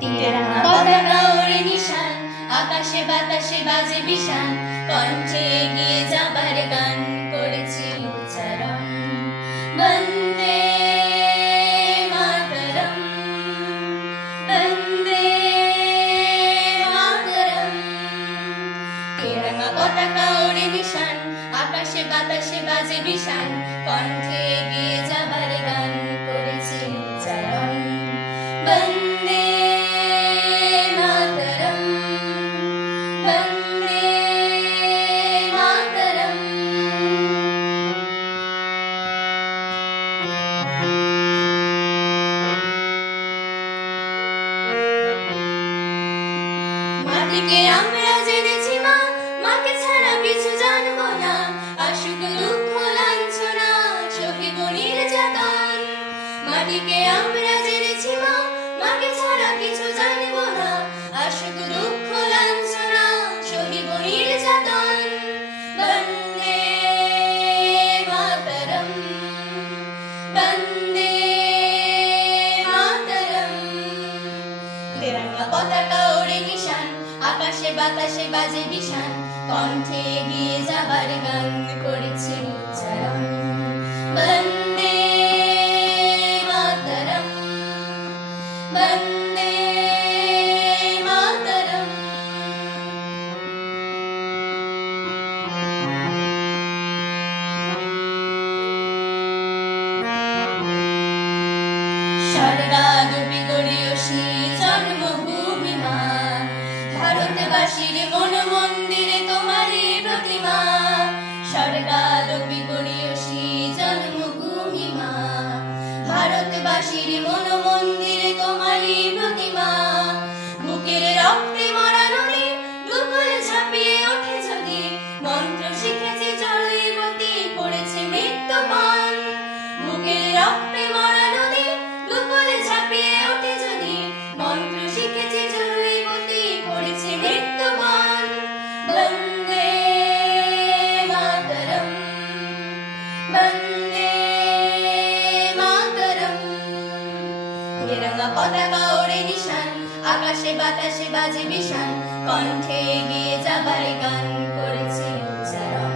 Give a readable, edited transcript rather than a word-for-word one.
তিরঙ্গা পতাকা ওড়ে নিশান, আকাশে বাতাসে বাজে বিশান, কণ্ঠে এগিয়ে যাবার গান করেছি উচ্চারণ। বন্দে মাতরম, বন্দে মাতরম। তিরঙ্গা পতাকা ওড়ে নিশান, আকাশে বাতাসে বাজে বিশান, কণ্ঠে এগিয়ে যাবার গান করেছি উচ্চারণ। বন্দে মাতরম, বন্দে মাতরম। মাটিকে আমরা জেনেছি মা, মাকে ছাড়া কিছু জানবো না, আসুক দুঃখ লাঞ্ছনা সহিব নির্যাতন। মাটিকে আমরা জেনেছি মা, মাকে ছাড়া কিছু জানবো না, আসুক দুঃখ লাঞ্ছনা সহিব নির্যাতন। বন্দে মাতরম, বন্দে মাতরম। তিরঙ্গা পতাকা ওড়ে নিশান, আকাশে বাতাসে বাজে বিশান, কণ্ঠে এগিয়ে যাবার গান করেছি উচ্চারণ। বন্দে মাতরম, বন্দে মাতরম। স্বর্গাদপি গড়িয়সী জন্মভূমি মা, ভারতবাসীর মন মন্দিরে তোমারই প্রতিমা। স্বর্গাদপি গড়িয়সী জন্মভূমি মা, ভারতবাসীর মন মন্দিরে তোমারই প্রতিমা। বুকের রক্তে মরা নদী দুকুল ঝাঁপিয়ে ওঠে যদি, মন্ত্র শিখেছি জড়ইবতী করেছে মৃত্যুপান। বুকের রক্তে মরা নদী দুকুল ঝাঁপিয়ে ওঠে যদি, মন্ত্র শিখেছি জড়ইবতী করেছে মৃত্যুপান। বন্দে মাতরম, বন্দে মাতরম। তিরঙ্গা পতাকা ওড়ে নিশান, আকাশে বাতাসে বাজে বিশান, কণ্ঠে এগিয়ে যাবার গান করেছি উচ্চারণ।